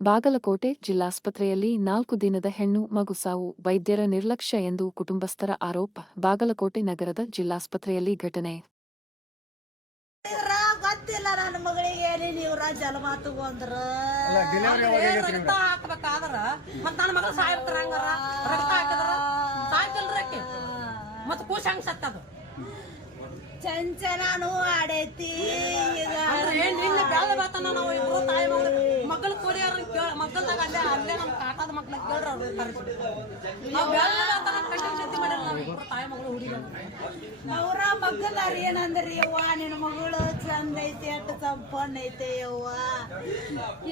ಬಾಗಲಕೋಟೆ ಜಿಲ್ಲಾಸ್ಪತ್ರೆಯಲ್ಲಿ ನಾಲ್ಕು ದಿನದ ಹೆಣ್ಣು ಮಗು ಸಾವು ವೈದ್ಯರ ನಿರ್ಲಕ್ಷ್ಯ ಎಂದು ಕುಟುಂಬಸ್ಥರ ಆರೋಪ ಬಾಗಲಕೋಟೆ ನಗರದ ಜಿಲ್ಲಾಸ್ಪತ್ರೆಯಲ್ಲಿ ಘಟನೆ. ಗೊತ್ತಿಲ್ಲ ನನ್ನ ಮಗಳಿಗೆ ನೀವ್ರ ಜಲಮಾತು ಅಲ್ಲ ಡಿಲಿವರಿ ಯಾವಾಗ ಆಗೈತ್ರಿ ರಕ್ತ ಹಾಕ್ಬೇಕಾದ್ರ? ಮತ್ ನನ್ನ ಮಗ ಸಾಯ್ತಾರ ಹಂಗಾರ? ರಕ್ತ ಹಾಕಿದ್ರ? ಸಾಯ್ತಿಲ್ರಿ ಆಕಿ. ಮತ್ ಕೂಸ್ ಹೆಂಗ್ ಸತ್ತದು ಚಂಚನಾನು ಆಡೈತಿ ಈಗ ಅಂದ್ರೆ ಏನ್ ನಿನ್ನ ಬೆಳ್ದ ಬಾತನ ನಾವು ಇಬ್ರು ತಾಯಿ ಮಗಳು ಮಕ್ಕಳು ಕೊಡಿಯಾರ ಕೇಳ ಮಕ್ಕಳದಾಗ ಅಲ್ಲೇ ಅಲ್ಲೇ ನಮ್ ಕಾಟದ ಮಕ್ಳ ಕೇಳ್ರ ಅವ್ರು ನಾವ್ ಕಟ್ಟಿ ಮಾಡಿಲ್ಲ ತಾಯಿ ಮಗಳು ಹುಡುಗ ಅವ್ರ ಏನಂದ್ರಿ ಯವ್ವ ನಿನ್ನ ಮಗಳು ಚಂದ ಐತೆ ಅಟ್ಟು ಸಂಪನ್ನ ಐತೆ ಯವ್ವ.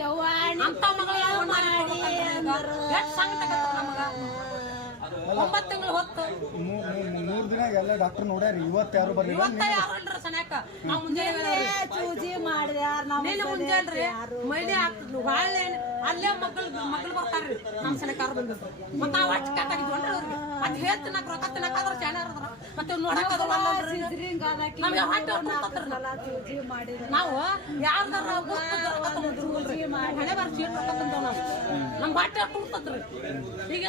ಯವ್ವ ಅಂತ ಮಗಳು ಯಾವ ಮಾಡಿ ಅಂದ್ರು. ನಮಗ? ಒಂಬತ್ತು ತಿಂಗಳು ಹೊತ್ತು. ಮೂರ್ ದಿನ ಎಲ್ಲ ಡಾಕ್ಟರ್ ನೋಡ್ಯಾರ ಇವತ್ತು ಯಾರು ಬರ್ಲಿಲ್ಲ? ಇವತ್ತ ಯಾರು ಇಲ್ರಿ ಸನ್ಯಾಕ? ನಾವ್ ಮುಂಜಾನೆ ಚೂಜಿ ಮಾಡ್ಯಾರ ನಮ್ಮ ನೀನು ಮುಂಜಾನ್ರಿ ಮೈಲಿ ಹಾಕ್ತಿದ್ವು ಬಾಳೆ ಅಲ್ಲೇ ಮಕ್ಕಳು ಮಕ್ಕಳು ಬರ್ತಾರ್ರಿ. ನಮ್ ಸನಕಾರ ಬಂದಿದ್ದು ಮತ್ತ ಅವ್ ಅಚ್ಚ ಕಟ್ಟಾಗಿದ್ವನ್ರಿ ಅವ್ರಿಗೆ. ಅದ್ ಹೇಳ್ ತಿನ್ನಕ್ ರೊಕ್ಕ ತಿನ್ನಕಾದ್ರ ಚಾಣ ಇರದ್ರ ಮತ್ತೆ ನೋಡಕ್ ಅದವಲ್ಲಲ್ರಿ ನಮ್ಗೆ ಹೊಟ್ಟೆ ಹೊಡ್ಕೊಂತತ್ರಿ ನಾವು. ಯಾರ್ದಾರ ಹಣೆ ಬಾರ್ ಚೀಟ್ ರೊಕ್ಕ ತಿಂತೇವ್ ನಾವು. ನಮ್ ಹೊಟ್ಟೆ ಕುಡ್ತತ್ರಿ ಈಗ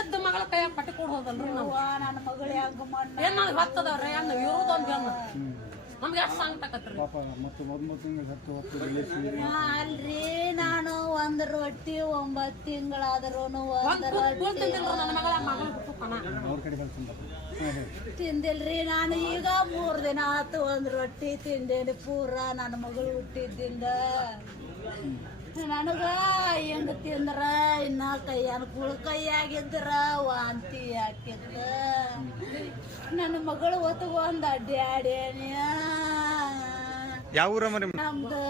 ಎದ್ದ ಮಗಳ ಕೈಯಾಗ ಪಟ್ಟಿ ಕೊಡ್ ಹೋದಲ್ರಿ ನಾವು ನನ್ನ ಏನ್ ನನಗೆ ಹೊತ್ತದವ್ರಿ ಅನ್ನ ಇರೋದೊಂದ್ ಹೆಣ್ಣು. ನಮ್ಗೆ ಸಾಂಗ್ ಸಂಕಟಕತ್ರಿ ಪಾಪ ಮತ್ತು ಒಂಬತ್ತು ತಿಂಗಳು ಹತ್ತು ಹೊತ್ತು ಬೆಳೆಸಿ ಅಲ್ರಿ ನಾನು ಒಂದ್ ರೊಟ್ಟಿ ಒಂಬತ್ತು ತಿಂಗಳಾದ್ರೂ ಒಂದ್ ನನ್ನ ಮಗಳ ಮಗಳು ಬಿಟ್ಟು ಕಣ ಅವ್ರ ಕಡೆ ತಿಂದಿಲ್ರಿ ನಾನು ಈಗ ಮೂರ್ ದಿನ ಆತು ಒಂದ್ ರೊಟ್ಟಿ ತಿಂದೇನಿ ಪೂರ. ನನ್ನ ಮಗಳು ಹುಟ್ಟಿದ್ದಿಂದ. ನನಗ ಹೆಂಗ ತಿಂದ್ರ ಇನ್ನ ಕೈ ಅನುಕೂಲ ಕೈ ಆಗಿದ್ರ ವಾಂತಿ ಹಾಕಿದ್ರ. ನನ್ನ ಮಗಳು ಹೊತ್ಕೊಂಡ್ ಅಡ್ಡಾಡೇನಿ ಯಾವ ಊರಮ್ಮ ನಿಮ್ಮ ನಮ್ದು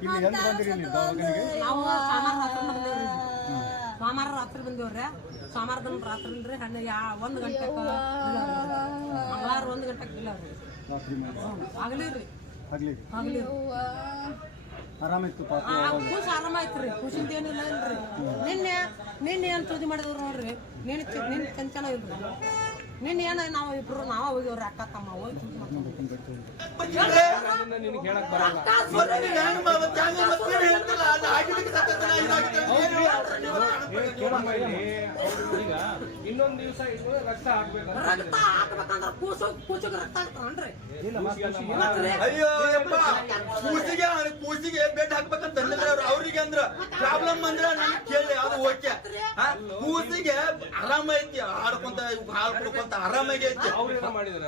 ಇಲ್ಲಿ ಹೆಂಗ್ ಬಂದಿರಿ ಇಲ್ಲಿ? ದವಾಖಾನೆಗೆ ನಾವು ಸೋಮವಾರ ರಾತ್ರಿ ಬಂದೇವ್ರಿ. ಸೋಮವಾರ ರಾತ್ರಿ ಬಂದೇವ್ರಿ. ಸೋಮವಾರ ದಿನ ರಾತ್ರಿ ಇಲ್ರಿ ಹಣ್ಣು ಯಾ ಒಂದ್ ಗಂಟೆ ಮಂಗಳವಾರ ಒಂದ್ ಗಂಟೆಗೆ ಇಲ್ಲ ರೀ ರಾತ್ರಿ ಮೇಲೆ. ಆಗ್ಲಿರಿ. ಆಗ್ಲಿ. ಆಗ್ಲಿ. ಆರಾಮಿತ್ತು ಪಾಪ ಆ ಖುಷಿ ಆರಾಮ ಐತ್ರಿ ಖುಷಿಂದ ಏನಿಲ್ಲ ಇಲ್ರಿ. ನಿನ್ನೆ ನಿನ್ನೆ ಏನ್ ತುದಿ ಮಾಡಿದ್ರು ನೋಡ್ರಿ. ನಿನ್ನೆ ಚಿ- ನಿನ್ನೆ ಚಂಚನ ಇಲ್ರಿ. ನಿನ್ನೆ ಏನ ನಾವು ಇಬ್ರು ನಾವ ಹೋಗಿವ್ರಿ ಅಕ್ಕ ತಮ್ಮ ಹೋಗಿ ಇನ್ನೊಂದ್ ದಿವಸ ರಕ್ತ ಹಾಕ್ಬೇಕು ರಕ್ತ ಹಾಕ್ಬೇಕಂದ್ರ ಕೂಸು ಕೂಸಿಗೆ ರಕ್ತ ಹಾಕ್ತಾನ್ರಿ ಅಯ್ಯೋ ಕೂಸಿಗೆ ಕೂಸಿಗೆ ಬೆಡ್ ಅವ್ರಿಗೆ ಅಂದ್ರ ಪ್ರಾಬ್ಲಮ್ ಅಂದ್ರ ನನ್ ಕೇಳಿ ಅದು ಓಕೆ. ಕೂಸಿಗೆ ಆರಾಮ ಐತಿ ಆಡ್ಕೊಂತ ಹಾಡ್ಕೊಡ್ಕೊಂತ ಆರಾಮಾಗಿ ಐತಿ ಮಾಡಿದ್ರ?